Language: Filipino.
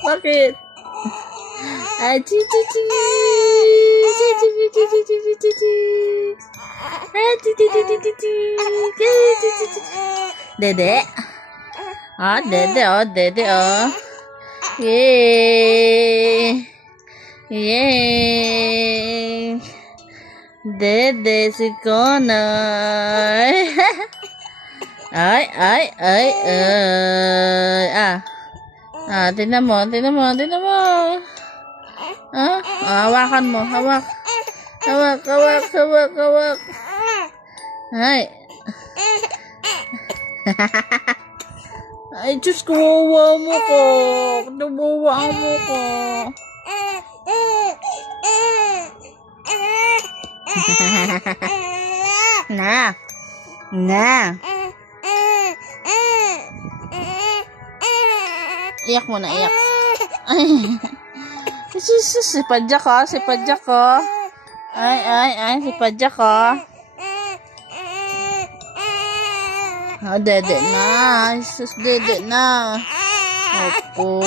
Bakit? Ah, chi chi chi. Chi chi chi chi chi chi chi chi. Ah, chi chi chi chi chi chi. Chi chi chi chi. Dede. Ah, dede oh, dede oh. Yay. Yay. Dede si Connor. Ay, ay, ay, ay. Ah, tingnan mo, tingnan mo, tingnan mo. Ah, hawakan mo, hawak. Hawak, hawak, hawak, hawak. Ay. Ay, Diyos ko, wawa mo ko. Nabawa mo ko. Na. Na. Iyak mo na, iyak. Ay. Si Padjak ko, si Padjak ko. Ay, ay, ay, si Padjak ko. Oh, dede na. Sus, dede na. Opo.